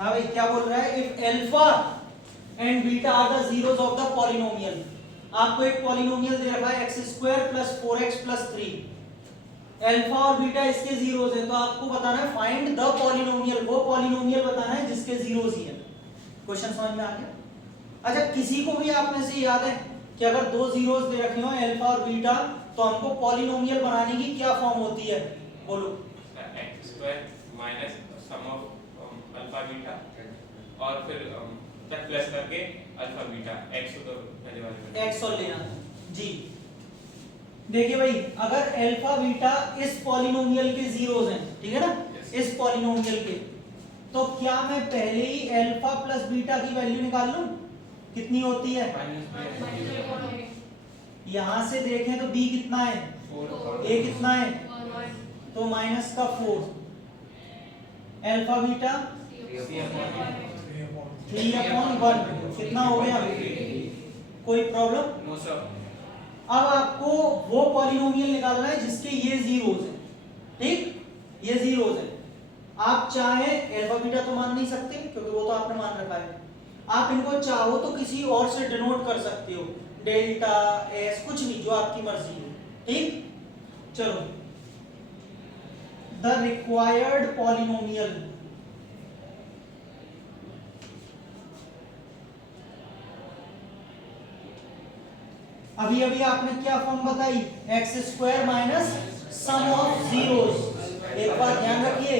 हाँ भाई क्या बोल रहा है, if alpha and beta are the zeros of the polynomial. आपको एक पॉलिनोमियल दे रखा है x² + 4x + 3, अल्फा और बीटा इसके जीरोस हैं, तो आपको बताना है फाइंड द पॉलिनोमियल, वो पॉलिनोमियल बताना है जिसके जीरोस ही है। क्वेश्चन समझ में आ गया? अच्छा किसी को भी आप में से याद है कि अगर दो जीरोस दे रखे हो अल्फा और बीटा, तो हमको पॉलिनोमियल बनाने की क्या फॉर्म होती है, बोलो? x² minus sum of alpha beta और फिर तक प्लस करके अल्फा बीटा x तो पहले वाले में x और लेना जी। देखिए भाई अगर अल्फा बीटा इस पॉलिनोमियल के जीरोस हैं, ठीक है ना, इस पॉलिनोमियल के, तो क्या मैं पहले ही अल्फा प्लस बीटा की वैल्यू निकाल लूं? कितनी होती है? यहां से देखें तो b कितना है, a कितना है, तो माइनस का 4, अल्फा बीटा 3/1 कितना हो गया? कोई प्रॉब्लम? No sir. अब आपको वो पॉलिनोमियल निकालना है जिसके ये जीरोस हैं, ठीक, ये जीरोस हैं। आप चाहे अल्फा बीटा तो मान नहीं सकते क्योंकि वो तो आपने मान रखा है, आप इनको चाहो तो किसी और से डिनोट कर सकते हो, डेल्टा एस कुछ भी, जो आपकी मर्जी हो, ठीक। चलो द रिक्वायर्ड पॉलिनोमियल, अभी अभी आपने क्या फॉर्म बताई, x² - सम ऑफ जीरोस। एक बात ध्यान रखिए,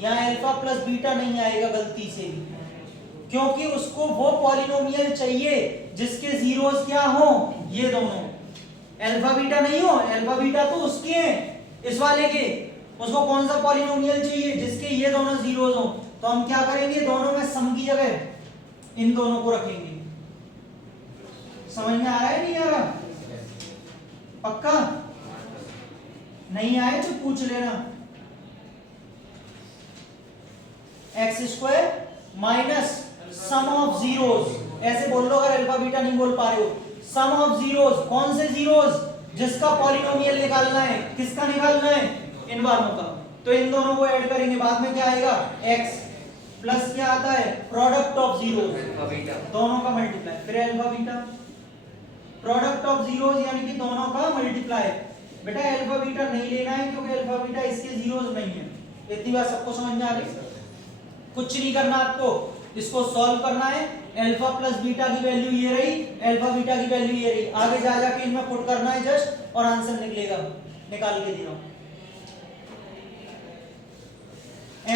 यहाँ अल्फा प्लस बीटा नहीं आएगा गलती से, क्योंकि उसको वो पॉलिनोमियल चाहिए जिसके जीरोस क्या हो, ये दोनों, अल्फा बीटा नहीं हो, अल्फा बीटा तो उसके हैं, इस वाले के, उसको कौन सा पॉलिनोमियल चाहिए जिसके ये दोनों जीरोस हो। तो हम क्या करेंगे, दोनों में सम की जगह इन दोनों को रखेंगे। समझ में आ रहा है नहीं आ रहा? पक्का? नहीं आए तो पूछ लेना। x² minus sum of zeros, ऐसे बोल लो अगर अल्फा बीटा नहीं बोल पा रहे हो। सम ऑफ जीरोस, कौन से जीरोस? जिसका पॉलिनोमियल निकालना है, किसका निकालना है, इन वालों का। तो इन दोनों को ऐड करेंगे, बाद में क्या आएगा, x प्लस क्या आता है, प्रोडक्ट ऑफ जीरोस, दोनों का मल्टीप्लाई, फिर alpha beta, product of zeros यानी कि दोनों का मल्टीप्लाई। बेटा अल्फा बीटा नहीं लेना है क्योंकि अल्फा बीटा इसके जीरोस नहीं है। इतनी बात सबको समझ में आ गई? कुछ नहीं करना आपको, इसको सॉल्व करना है। अल्फा प्लस बीटा की वैल्यू ये रही, अल्फा बीटा की वैल्यू ये रही, आगे जा जाके इनमें पुट करना है जस्ट, और आंसर निकलेगा। निकाल के दे रहा हूं,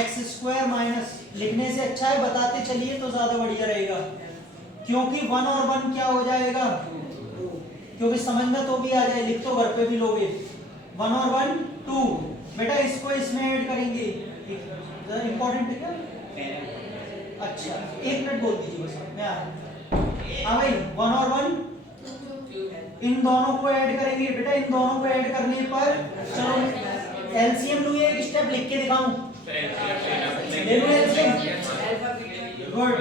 x² माइनस, लिखने से अच्छा है बताते चलिए तो ज्यादा बढ़िया रहेगा, क्योंकि 1 और 1 क्या हो जाएगा, क्योंकि समझ में तो भी आ जाए, लिख तो घर पे भी लोगे। 1 और 1 2, बेटा इसको इसमें ऐड करेंगे, इंपॉर्टेंट है क्या? अच्छा एक मिनट बोल दीजिए बस, मैं आ रहा हूं। हाँ भाई 1 और 1 इन दोनों को ऐड करेंगे। बेटा इन दोनों को ऐड करने पर, चलो एलसीएम लूं, एक स्टेप लिख के दिखाऊं, ले लो एलसीएम, गुड।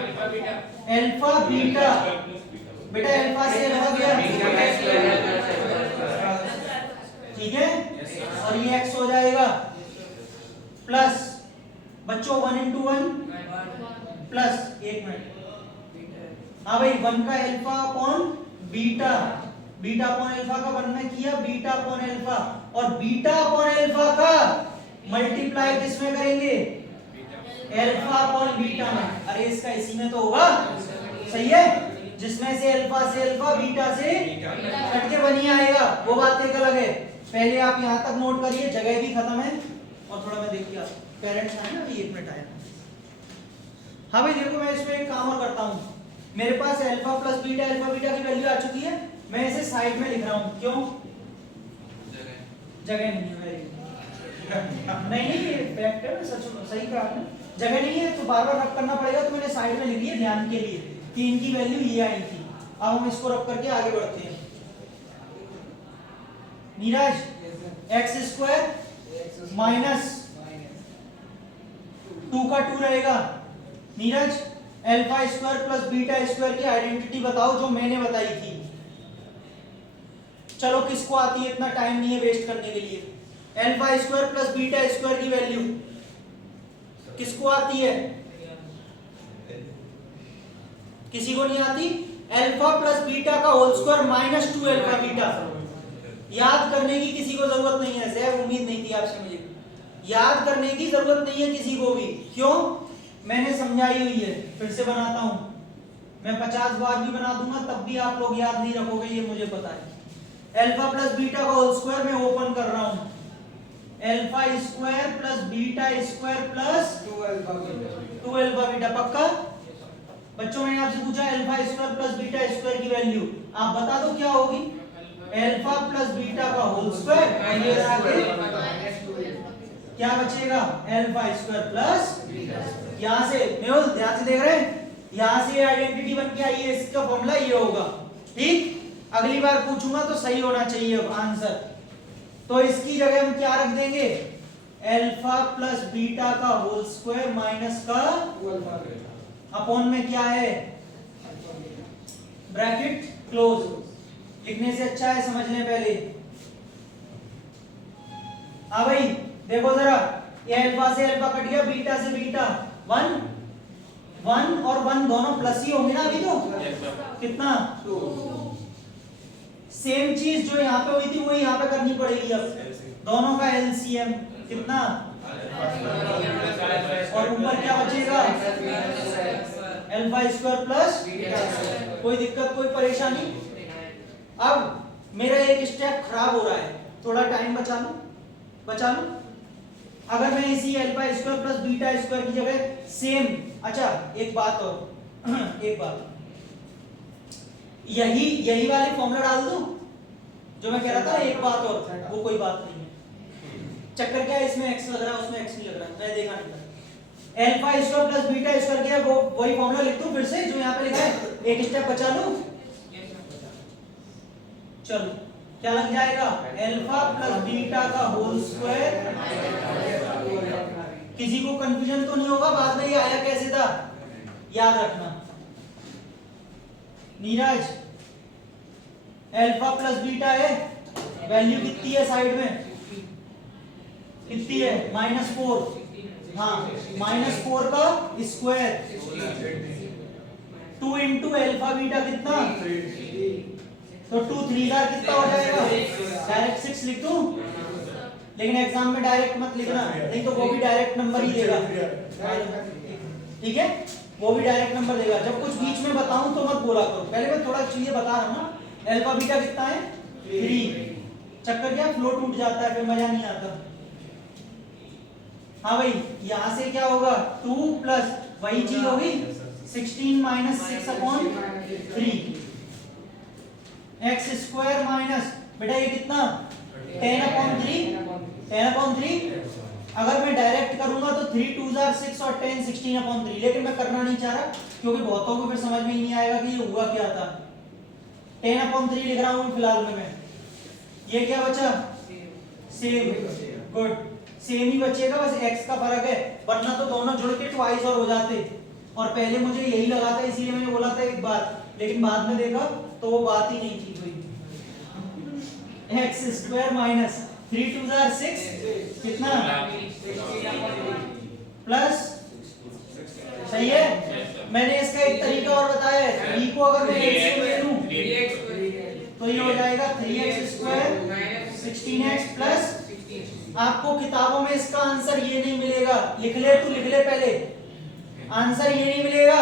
अल्फा बीटा, बेटा अल्फा से अल्फा गया, ठीक है, और ये x हो जाएगा, प्लस बच्चों 1 × 1 प्लस, एक मिनट, हाँ भाई 1 का alpha upon beta, beta upon alpha का 1 में किया, बीटा अपॉन अल्फा, और बीटा अपॉन अल्फा का मल्टीप्लाई किसमें करेंगे, अल्फा अपॉन बीटा में। अरे इसका इसी में तो होगा, सही है, जिसमें से अल्फा से अल्फा बीटा से कट के बनी आएगा, वो बात एक अलग है। पहले आप यहां तक नोट करिए, जगह भी खत्म है, और थोड़ा मैं देख के पेरेंट्स आए ना, अभी 1 मिनट आया। हाँ भाई देखो मैं इसमें एक काम और करता हूँ, मेरे पास alpha plus beta, alpha beta की वैल्यू आ चुकी है, मैं इसे साइड में लिख रहा हूँ, क्यों? जगह नहीं है मेरी नहीं, ये फैक्ट है, सच सही कहा आपने, जगह नहीं है तो बार बार रब करना पड़ेगा, तो मैंने साइड में लिख लिया ध्यान के लिए कि इनकी वैल्यू ये आई थी। अब हम इसको रब करके आगे बढ़ते हैं। नीरज x² माइनस 2 का 2 रहेगा। नीरज अल्फा² प्लस बीटा² की आइडेंटिटी बताओ जो मैंने बताई थी। चलो किसको आती है, इतना टाइम नहीं है वेस्ट करने के लिए। अल्फा² प्लस बीटा² की वैल्यू किसको आती है? किसी को नहीं आती? अल्फा प्लस बीटा का whole square minus 2 alpha beta. याद करने की किसी को जरूरत नहीं है, ज़ैब उम्मीद नहीं थी आपसे मुझे। याद करने की जरूरत नहीं है किसी को भी। क्यों? मैंने समझाई हुई है, फिर से बनाता हूं। मैं 50 बार भी बना दूंगा तब भी आप लोग याद नहीं रखोगे, ये मुझे पता है। अल्फा प्लस बीटा का होल स्क्वायर मैं ओपन कर रहा हूं, alpha square plus beta square plus 2 alpha beta. पक्का? बच्चों मैंने आपसे पूछा alpha square plus beta square की वैल्यू आप बता दो क्या होगी? अल्फा प्लस बीटा का होल स्क्वायर, और ये आगे क्या बचेगा? अल्फा स्क्वायर प्लस, यहां से मेहुल ध्यान से देख रहे हैं, यहां से आइडेंटिटी बन के आई है, इसका फॉर्मूला ये होगा। ठीक, अगली बार पूछूंगा तो सही होना चाहिए अब आंसर। तो इसकी जगह हम क्या रख देंगे? अल्फा प्लस बीटा का होल स्क्वायर माइनस का अपॉन में क्या है? Bracket close. लिखने से अच्छा है समझ लें पहले। हाँ भाई देखो जरा, ये अल्फा से अल्फा कट गया, बीटा से बीटा, 1 1 और 1 दोनों प्लस ही होंगे ना अभी तो। कितना? 2। सेम चीज जो यहाँ पे हुई थी वो यहाँ पे करनी पड़ेगी अब। दोनों का एलसीएम कितना? और ऊपर क्या बचेगा? Alpha square plus. कोई दिक्कत, कोई परेशानी? अब मेरा एक स्टेप खराब हो रहा है, थोड़ा टाइम बचा लूं। अगर मैं इसी alpha square plus beta square की जगह सेम, अच्छा एक बात और एक बात, यही वाले फॉर्मूला डाल दूं जो मैं कह रहा था। एक बात और, वो कोई बात नहीं है। चक्कर क्या है, इसमें x लग रहा है उसमें x नहीं लग रहा, मैं देखा नहीं था। Alpha square plus beta square किया, वो वही फॉर्मूला लिख दूं फिर से जो यहाँ पे लिखा है, एक स्टेप बचा लूं। चलो क्या लग जाएगा? अल्फा प्लस बीटा का होल स्क्वायर। किसी को कंफ्यूजन तो नहीं होगा बाद में ये आया कैसे था? याद रखना। नीरज, अल्फा प्लस बीटा है, वैल्यू कितनी है साइड में? कितनी है? -4। हाँ, -4 का स्क्वायर 2 इंटू अल्फा बीटा कितना? तो 2 3 कितना हो जाएगा? डायरेक्ट 6 लिख दूं, लेकिन एग्जाम में डायरेक्ट मत लिखना, नहीं तो वो भी डायरेक्ट नंबर ही देगा। ठीक है, वो भी डायरेक्ट नंबर देगा। जब कुछ बीच में बताऊं तो मत बोला करो, पहले मैं थोड़ा चीजें बता रहा हूं ना। अल्फा बीटा कितना है? 3। चक्कर क्या, फ्लो टूट जाता है, फिर मजा नहीं आता। हाँ भाई, यहां से क्या होगा? 2 प्लस वही चीज होगी 16 minus 6 upon 3 x square minus, बेटा ये कितना? 10 अपॉन 3। अगर मैं डायरेक्ट करूंगा तो 3 2 6 और 10 16 अपॉन 3, लेकिन मैं करना नहीं चाह रहा क्योंकि बहुतों को फिर समझ में ही नहीं आएगा कि ये हुआ क्या था। 10 अपॉन 3 लिख रहा हूं फिलहाल में मैं। ये क्या बचा? सेम। गुड, सेम ही बचेगा, बस x का फर्क है, वरना तो दोनों जुड़ के ट्वाइस और हो जाते। और पहले मुझे यही लगा था, इसीलिए मैंने बोला था एक बार, लेकिन बाद में देखा तो वो बात ही नहीं ठीक हुई। एक्स स्क्वायर माइनस 3 2 6 कितना? प्लस, सही है। मैंने इसका एक तरीका और बताया है, 3 को अगर मैं x ले लूं तो ये हो जाएगा 3x स्क्वायर 16x प्लस। आपको किताबों में इसका आंसर ये नहीं मिलेगा, लिख ले तू, लिख ले पहले। आंसर ये नहीं मिलेगा,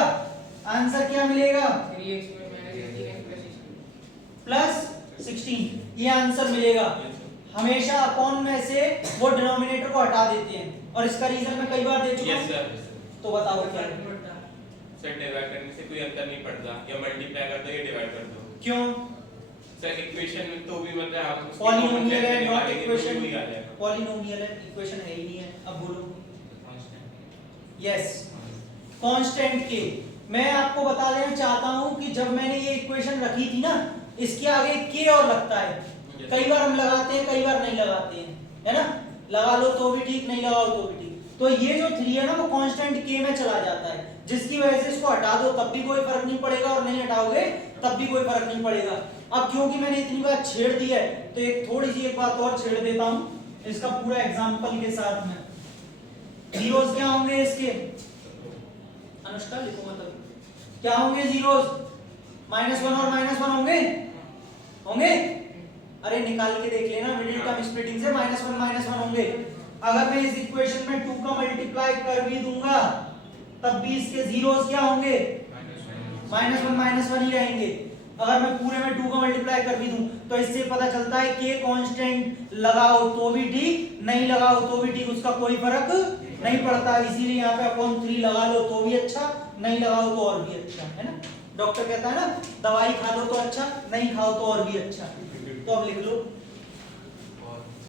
आंसर क्या मिलेगा? 3x प्लस 16, ये आंसर मिलेगा। हमेशा अपॉन में से वो डिनोमिनेटर को हटा देते हैं, और इसका रीजन मैं कई बार दे चुका हूं। तो बताओ क्या? सर डिवाइड करने से कोई अंतर नहीं पड़ता, या मल्टीप्लाई कर दो या डिवाइड कर दो। क्यों? सर इक्वेशन में तो भी मतलब आप पॉलिनोमियल है, नॉट इक्वेशन। भी आ जाएगा। पॉलिनोमियल है, इक्वेशन है ही नहीं है। अब बोलो। यस, कांस्टेंट के। मैं आपको बता देना चाहता हूं कि जब मैंने ये इक्वेशन रखी थी ना, इसके आगे के और लगता है। कई बार हम लगाते हैं, कई बार नहीं लगाते हैं, है ना? लगा लो तो भी ठीक, नहीं लगाओ तो भी ठीक। तो ये जो 3 है ना, वो कांस्टेंट के में चला जाता है, जिसकी वजह से इसको हटा दो तब भी कोई फर्क नहीं पड़ेगा, और नहीं हटाओगे तब भी कोई फर्क नहीं पड़ेगा। अब क्योंकि मैंने इतनी बार छेड़ दिया है तो एक थोड़ी सी एक बात और छेड़ देता हूं इसका पूरा एग्जांपल के साथ में। जीरोस क्या होंगे इसके? अनुष्का लिखो मतलब क्या होंगे जीरोस? -1 और -1 होंगे होंगे। अरे निकाल के देख लेना, मिडिल टर्म स्प्लिटिंग से -1 होंगे। अगर मैं इस इक्वेशन में 2 का मल्टीप्लाई कर भी दूंगा तब भी इसके जीरोस क्या होंगे? -1 ही रहेंगे। अगर मैं पूरे में 2 का मल्टीप्लाई कर भी दूं तो इससे पता चलता है k कांस्टेंट लगाओ तो भी ठीक, नहीं लगाओ तो भी ठीक, उसका कोई फर्क नहीं पड़ता। इसीलिए यहाँ पे अपॉन 3 लगा लो तो भी अच्छा, नहीं लगाओ तो और भी अच्छा, है ना। डॉक्टर कहता है ना, दवाई खा लो तो अच्छा, नहीं खाओ तो और भी अच्छा। तो अब लिख लो